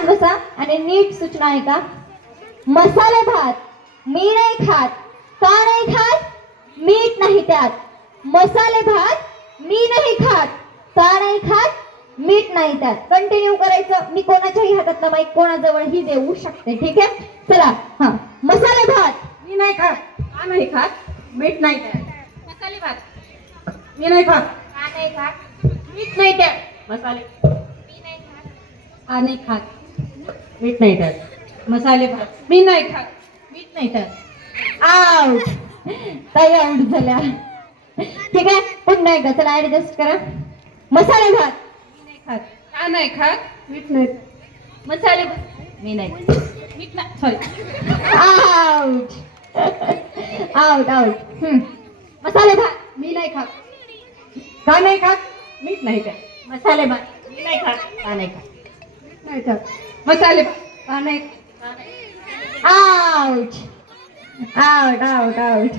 शांत बसा आणि नीट सूचना आहे का? मसाले भात मी नाही खात. का नाही खात? मीठ नाही त्यात. मसाले भात मी नाही खात. का नाही खात? मीठ नाही त्यात. कंटिन्यू करायचं. मी कोणाच्याही हातातला माईक कोणाजवळही देऊ शकते. ठीक आहे, चला. हा, मसाले भात मी नाही खात. का नाही खात? मीठ नाही त्यात. मसाले भात मी नाही खात. का नाही खात? मीठ नाही त्यात. मसाले मी नाही खात. का नाही खात? मीठ नाही त्यात. मसाले भात मी नाही खात. मीठ नाही त्यात. आउट. ताई आउट झाल्या. ठीक आहे, पुन्हा एकदा चला ऍडजस्ट करा. मसाले भात मी नाही खात. का नाही खात? मीठ नाही. मसाले भात मी नाही. मीठ नाही. सॉरी. आउट. Out out. मसाले भात मी नाही खात. का नाही खात? मीठ नाही त्यात. मसाले भात मी नाही खात. का नाही खात? मीठ नाही त्यात. मसाले भात का नाही. आउट. Out out out.